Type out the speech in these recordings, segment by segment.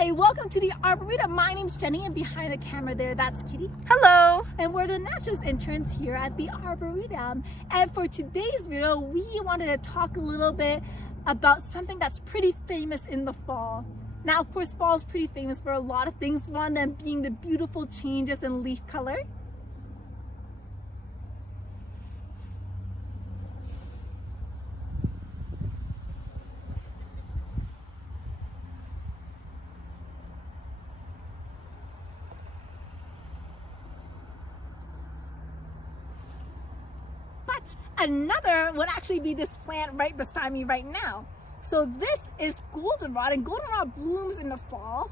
Hi, welcome to the Arboretum. My name's Jenny, and behind the camera there, that's Kitty. Hello! And we're the Naturalist Interns here at the Arboretum. And for today's video, we wanted to talk a little bit about something that's pretty famous in the fall. Now, of course, fall is pretty famous for a lot of things, one of them being the beautiful changes in leaf color. Another would actually be this plant right beside me right now. So this is goldenrod, and goldenrod blooms in the fall.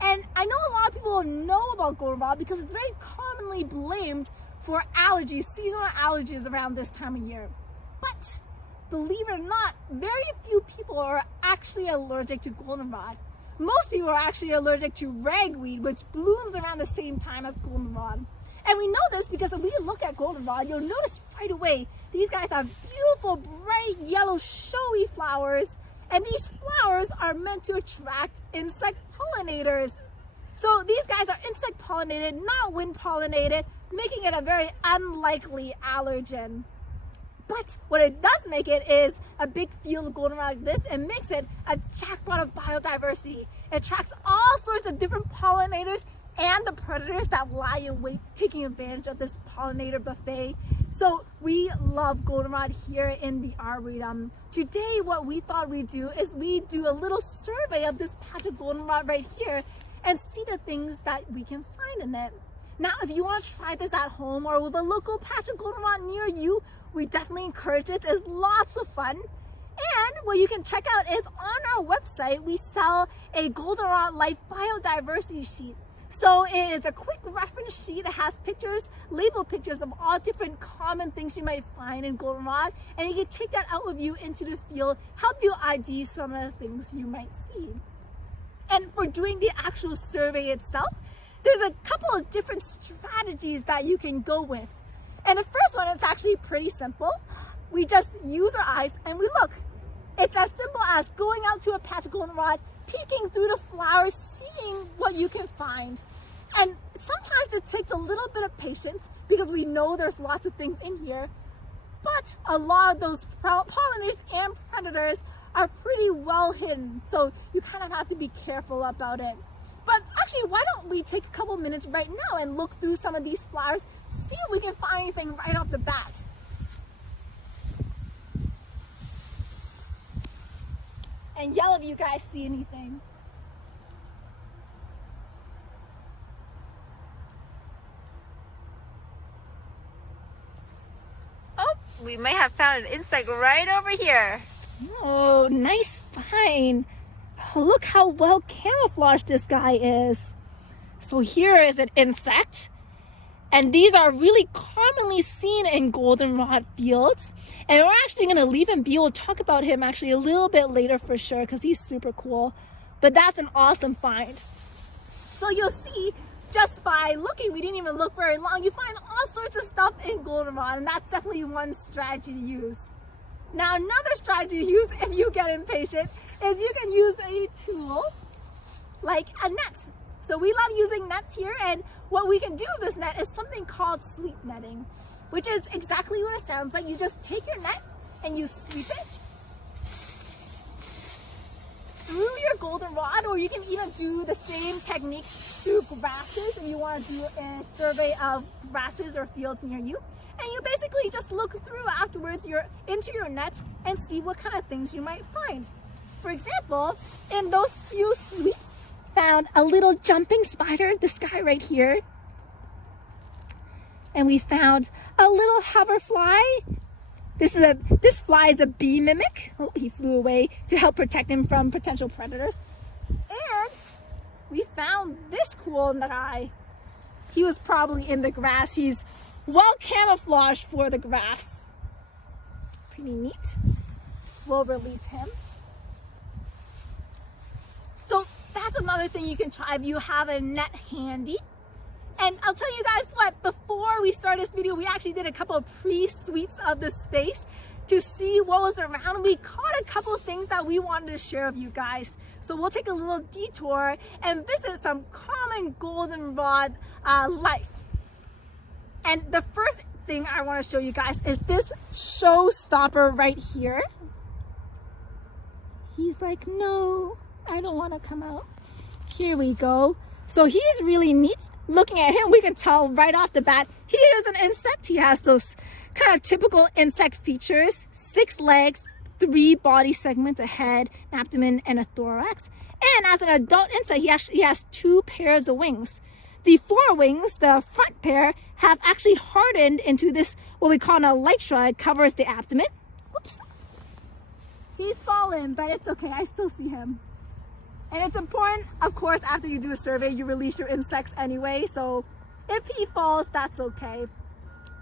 And I know a lot of people know about goldenrod because it's very commonly blamed for allergies, seasonal allergies around this time of year. But believe it or not, very few people are actually allergic to goldenrod. Most people are actually allergic to ragweed, which blooms around the same time as goldenrod. And we know this because if we look at goldenrod, you'll notice right away, these guys have beautiful, bright, yellow, showy flowers. And these flowers are meant to attract insect pollinators. So these guys are insect pollinated, not wind pollinated, making it a very unlikely allergen. But what it does make it is a big field of goldenrod like this, and makes it a jackpot of biodiversity. It attracts all sorts of different pollinators and the predators that lie in wait, taking advantage of this pollinator buffet. So we love goldenrod here in the Arboretum. Today, what we thought we'd do is we do a little survey of this patch of goldenrod right here and see the things that we can find in it. Now, if you want to try this at home or with a local patch of goldenrod near you, we definitely encourage it. It's lots of fun. And what you can check out is on our website, we sell a Goldenrod Life biodiversity sheet. So it is a quick reference sheet. It has pictures, labeled pictures of all different common things you might find in goldenrod, and you can take that out with you into the field, help you ID some of the things you might see. And for doing the actual survey itself, there's a couple of different strategies that you can go with. And the first one is actually pretty simple. We just use our eyes and we look. It's as simple as going out to a patch of goldenrod, peeking through the flowers, seeing what you can find. And sometimes it takes a little bit of patience because we know there's lots of things in here, but a lot of those pollinators and predators are pretty well hidden, so you kind of have to be careful about it. But actually, why don't we take a couple minutes right now and look through some of these flowers, see if we can find anything right off the bat. And yell if you guys see anything. Oh, we may have found an insect right over here. Oh, nice find. Oh, look how well camouflaged this guy is. So here is an insect. And these are really commonly seen in goldenrod fields. And we're actually going to leave him be. We'll talk about him actually a little bit later for sure because he's super cool. But that's an awesome find. So you'll see just by looking, we didn't even look very long, you find all sorts of stuff in goldenrod, and that's definitely one strategy to use. Now another strategy to use if you get impatient is you can use a tool like a net. So we love using nets here, and what we can do with this net is something called sweep netting, which is exactly what it sounds like. You just take your net and you sweep it through your goldenrod, or you can even do the same technique through grasses if you want to do a survey of grasses or fields near you. And you basically just look through afterwards into your net and see what kind of things you might find. For example, in those few sweeps, found a little jumping spider, this guy right here. And we found a little hoverfly. This fly is a bee mimic. Oh, he flew away to help protect him from potential predators. And we found this cool guy. He was probably in the grass. He's well camouflaged for the grass. Pretty neat. We'll release him. So that's another thing you can try if you have a net handy. And I'll tell you guys what, before we start this video, we actually did a couple of pre-sweeps of the space to see what was around. We caught a couple of things that we wanted to share with you guys. So we'll take a little detour and visit some common goldenrod life. And the first thing I want to show you guys is this showstopper right here. He's like, no, I don't want to come out. Here we go. So he's really neat. Looking at him, we can tell right off the bat, he is an insect. He has those kind of typical insect features: 6 legs, 3 body segments, a head, an abdomen, and a thorax. And as an adult insect, he has 2 pairs of wings. The forewings, the front pair, have actually hardened into this, what we call an elytra. It covers the abdomen. Oops. He's fallen, but it's okay. I still see him. And it's important, of course, after you do a survey, you release your insects anyway. So if he falls, that's okay.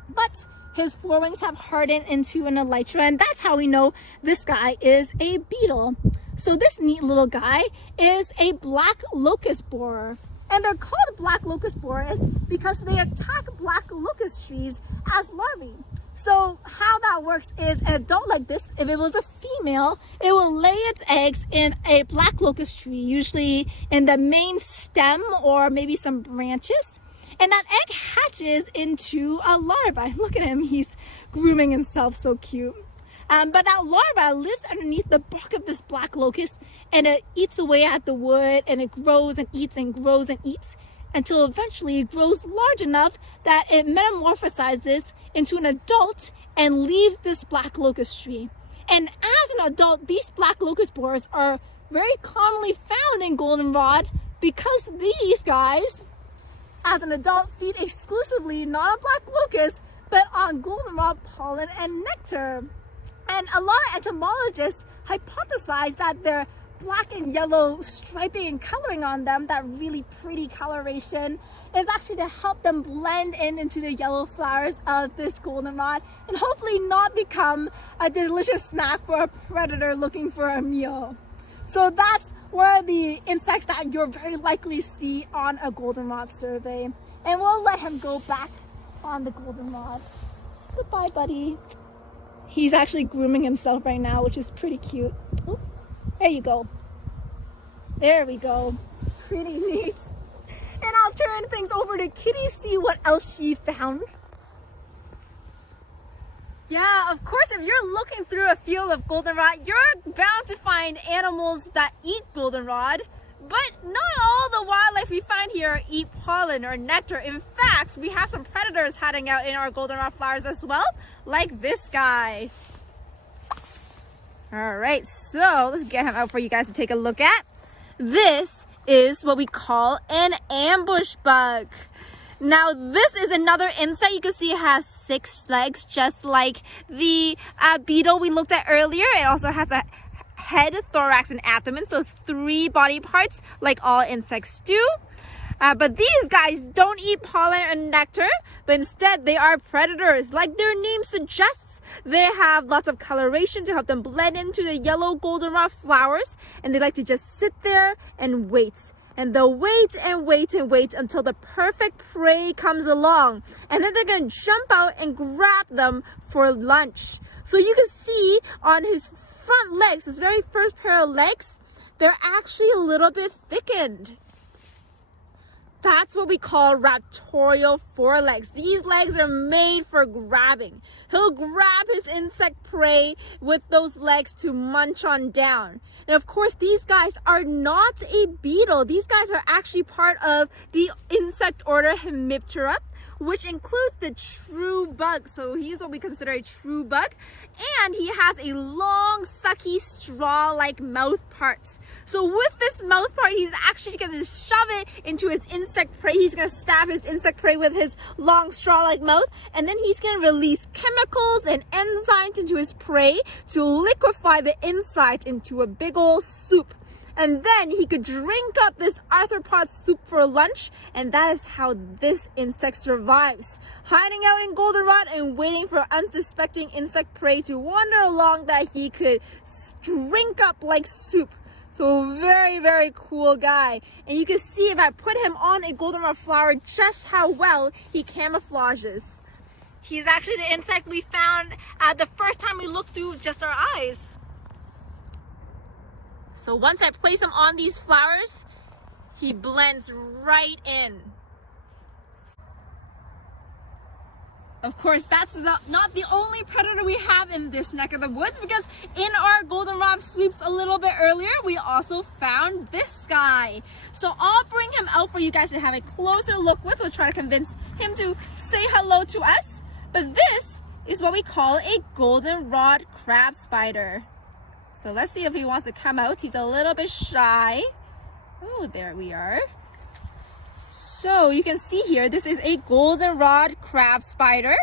But his forewings have hardened into an elytra, and that's how we know this guy is a beetle. So this neat little guy is a black locust borer. And they're called black locust borers because they attack black locust trees as larvae. So how that works is, an adult like this, if it was a female, it will lay its eggs in a black locust tree, usually in the main stem or maybe some branches. And that egg hatches into a larva. Look at him, he's grooming himself, so cute. But that larva lives underneath the bark of this black locust, and it eats away at the wood, and it grows and eats and grows and eats until eventually it grows large enough that it metamorphosizes into an adult and leaves this black locust tree. And as an adult, these black locust borers are very commonly found in goldenrod because these guys, as an adult, feed exclusively not on black locust, but on goldenrod pollen and nectar. And a lot of entomologists hypothesize that their black and yellow striping and coloring on them, that really pretty coloration, is actually to help them blend in into the yellow flowers of this goldenrod and hopefully not become a delicious snack for a predator looking for a meal. So that's one of the insects that you'll very likely see on a goldenrod survey. And we'll let him go back on the goldenrod. Goodbye, buddy. He's actually grooming himself right now, which is pretty cute. Oh, there you go. There we go. Pretty neat. And I'll turn things over to Kitty, see what else she found. Yeah, of course, if you're looking through a field of goldenrod, you're bound to find animals that eat goldenrod. But not all the wildlife we find here eat pollen or nectar. In fact, we have some predators hiding out in our goldenrod flowers as well, like this guy. All right, so let's get him out for you guys to take a look at. This is what we call an ambush bug. Now, this is another insect. You can see it has 6 legs, just like the beetle we looked at earlier. It also has a head, thorax, and abdomen, so 3 body parts like all insects do. But these guys don't eat pollen and nectar, but instead they are predators. Like their name suggests, they have lots of coloration to help them blend into the yellow goldenrod flowers, and they like to just sit there and wait. And they'll wait and wait and wait until the perfect prey comes along, and then they're gonna jump out and grab them for lunch. So you can see on his front legs, his very first pair of legs, they're actually a little bit thickened. That's what we call raptorial forelegs. These legs are made for grabbing. He'll grab his insect prey with those legs to munch on down. And of course, these guys are not a beetle. These guys are actually part of the insect order Hemiptera, which includes the true bug. So he's what we consider a true bug. And he has a long, sucky, straw-like mouth part. So with this mouth part, he's actually going to shove it into his insect prey. He's going to stab his insect prey with his long, straw-like mouth. And then he's going to release chemicals and enzymes into his prey to liquefy the inside into a big old soup. And then he could drink up this arthropod soup for lunch, and that is how this insect survives. Hiding out in goldenrod and waiting for unsuspecting insect prey to wander along that he could drink up like soup. So very, very cool guy. And you can see if I put him on a goldenrod flower just how well he camouflages. He's actually the insect we found the first time we looked through just our eyes. So once I place him on these flowers, he blends right in. Of course, that's not the only predator we have in this neck of the woods, because in our goldenrod sweeps a little bit earlier, we also found this guy. So I'll bring him out for you guys to have a closer look with. We'll try to convince him to say hello to us. But this is what we call a goldenrod crab spider. So let's see if he wants to come out. He's a little bit shy. Oh, there we are. So you can see here, this is a goldenrod crab spider.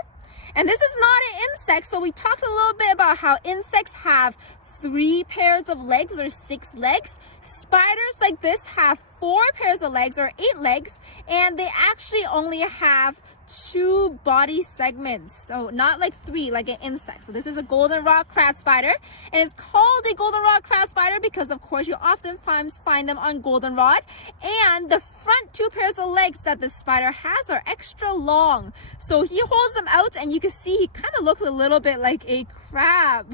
And this is not an insect. So we talked a little bit about how insects have 3 pairs of legs or 6 legs. Spiders like this have 4 pairs of legs or 8 legs. And they actually only have 2 body segments, so not like 3 like an insect. So this is a goldenrod crab spider, and it's called a goldenrod crab spider because of course you oftentimes find them on goldenrod, and the front 2 pairs of legs that the spider has are extra long, so he holds them out and you can see he kind of looks a little bit like a crab.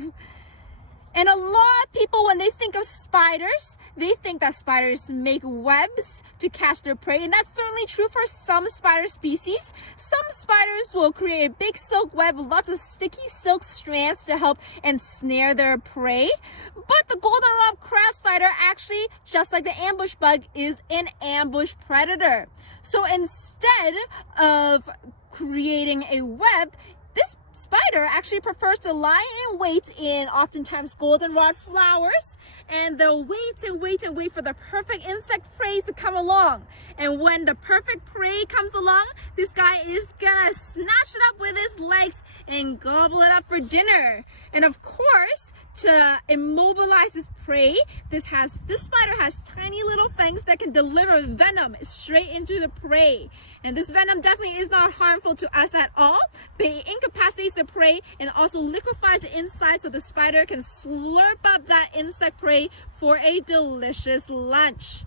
And a lot of people, when they think of spiders, they think that spiders make webs to catch their prey. And that's certainly true for some spider species. Some spiders will create a big silk web with lots of sticky silk strands to help ensnare their prey. But the goldenrod crab spider actually, just like the ambush bug, is an ambush predator. So instead of creating a web, this spider actually prefers to lie in wait in oftentimes goldenrod flowers, and they'll wait and wait and wait for the perfect insect prey to come along. And when the perfect prey comes along, this guy is gonna snatch it up with his legs and gobble it up for dinner. And of course, to immobilize this prey, this spider has tiny little fangs that can deliver venom straight into the prey. And this venom definitely is not harmful to us at all, but it incapacitates the prey and also liquefies the inside so the spider can slurp up that insect prey for a delicious lunch.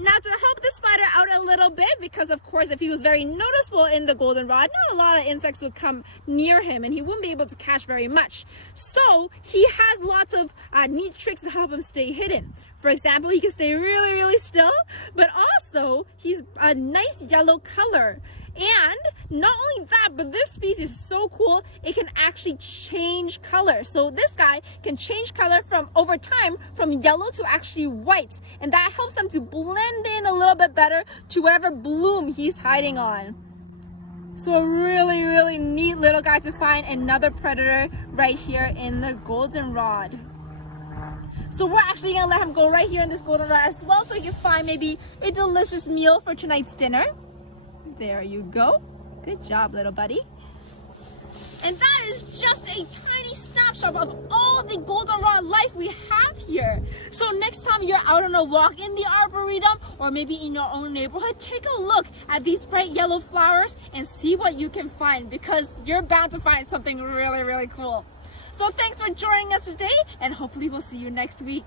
Now, to help the spider out a little bit, because of course if he was very noticeable in the goldenrod, not a lot of insects would come near him and he wouldn't be able to catch very much. So he has lots of neat tricks to help him stay hidden. For example, he can stay really, really still, but also he's a nice yellow color. And not only that, but this species is so cool, it can actually change color. So this guy can change color from over time from yellow to actually white. And that helps him to blend in a little bit better to whatever bloom he's hiding on. So a really, really neat little guy to find, another predator right here in the goldenrod. So we're actually gonna let him go right here in this goldenrod as well, so he can find maybe a delicious meal for tonight's dinner. There you go. Good job, little buddy. And that is just a tiny snapshot of all the goldenrod life we have here. So next time you're out on a walk in the Arboretum or maybe in your own neighborhood, take a look at these bright yellow flowers and see what you can find, because you're bound to find something really, really cool. So thanks for joining us today, and hopefully we'll see you next week.